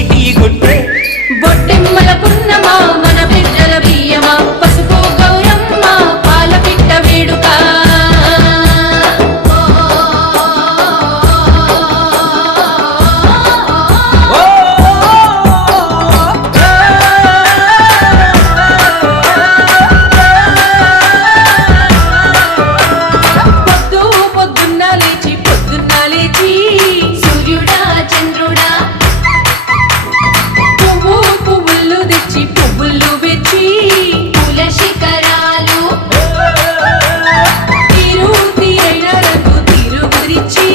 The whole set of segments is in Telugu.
చీటీ కొట్టే బొట్టెమ్మల పున్నమా మన బిడ్డల బియ్యమా పసుపు గౌరమ్మ పాల పిట్ట వేడుక సూర్యుడా చంద్రుడా పువ్వులు తెచ్చి పువ్వులు వెచ్చి పూల శిఖరాలు తీరు తీరైన రంగు తీరు గురించి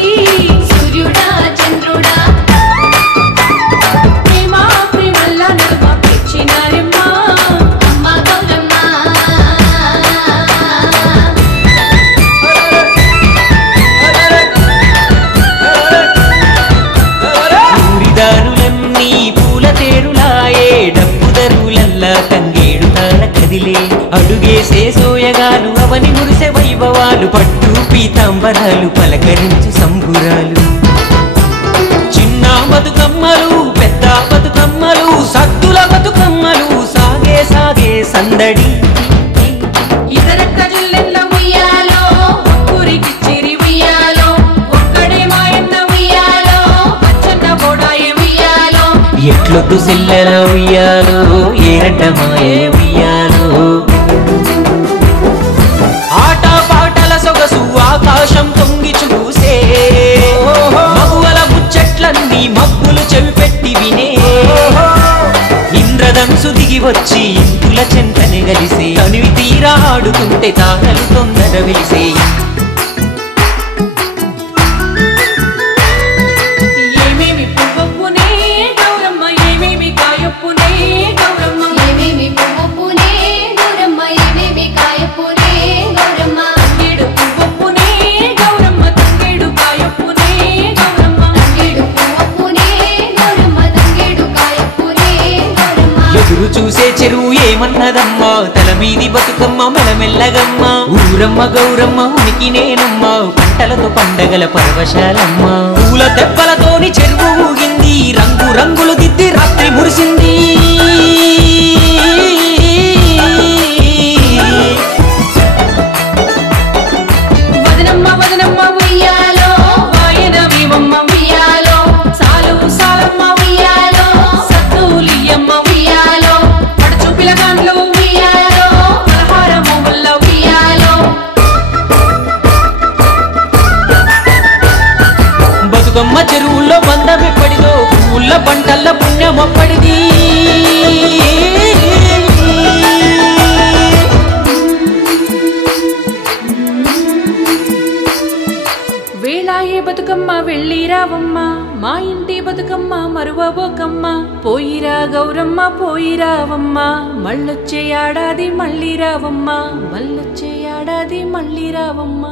సూర్యుడా చంద్రుడా ప్రేమ ప్రేమల్ల నడుమ పెచ్చినారమ్మ అమ్మ గౌరమ్మ ఊరిదారులన్నీ పూల తేరులాయే డప్పు దరువులల్లా తంగేడు తాళ కదిలే అడుగేసే సోయగాలు అవని మురిసె వైభవాలు పట్టు పీతాంబరాలు పలకరించు సంబురాలు చిన్న బతుకమ్మలు పెద్ద బతుకమ్మలు సద్దుల బతుకమ్మలు సాగే సాగే సందడి ఇతరక్క జిల్లెల్ల ఉయ్యాలో ఊరికి చిరి ఉయ్యాలో ఒక్కడే మాయన్న ఉయ్యాలో అచ్చన్న బోడాయ ఉయ్యాలో ఎట్లొద్దు సిల్లెల ఉయ్యాలో ఏరట మాయే ఉయ్యాలో ఆట పాటల సొగసు ఆకాశం తొంగి చూసే మగువల ముచ్చట్లన్నీ మబ్బులు చెవి పెట్టి వినే ఇంద్రధనుసు దిగి వచ్చి ఇంపుల చెంతని గలిసే తనివి తీరా ఆడుతుంటే తారలు తొందర వెలిసే ఏమేమి పువ్వొప్పునే గౌరమ్మ ఏమేమి కాయొప్పునే గౌరమ్మ ఏమేమి పువ్వొప్పునే గౌరమ్మ ఏమేమి కాయొప్పునే గౌరమ్మ తంగేడు పువ్వొప్పునే గౌరమ్మ తంగేడు కాయొప్పునే గౌరమ్మ తంగేడు పువ్వొప్పునే గౌరమ్మ తంగేడు కాయొప్పునే గౌరమ్మ ఎదురు చూసే చెరువు ఏమన్నదమ్మా తల మీది బతుకమ్మ మెల్లమెల్లగమ్మ ఊరమ్మ గౌరమ్మ ఉనికి నేనమ్మ పంటలతో పండగల పరవశాలమ్మ పూల దెబ్బలతోని చెరువు ఊగింది రంగు రంగులు దిద్ది రాత్రి మురిసింది వదనమ్మ వదనమ్మ ఉయ్యాలో వాయన వీవమ్మ ఉయ్యాలో సాలు సాలమ్మ ఉయ్యాలో సత్తులియమ్మ ఉయ్యాలో పడుచు పిలగాండ్లు ఉయ్యాలో పలహారము వల్ల ఉయ్యాలో బతుకమ్మ చెరువుల్లో బంధమెప్పడిదో పువ్వుల పంటల్ల పుణ్యమప్పడిది వేళాయే బతుకమ్మ వెళ్ళిరావమ్మ మా ఇంటి బతుకమ్మ మరువబోకమ్మ పోయిరా గౌరమ్మ పోయిరావమ్మ మళ్ళొచ్చే ఏడాది మళ్ళీ రావమ్మ మళ్ళొచ్చే ఏడాది మళ్ళీ రావమ్మ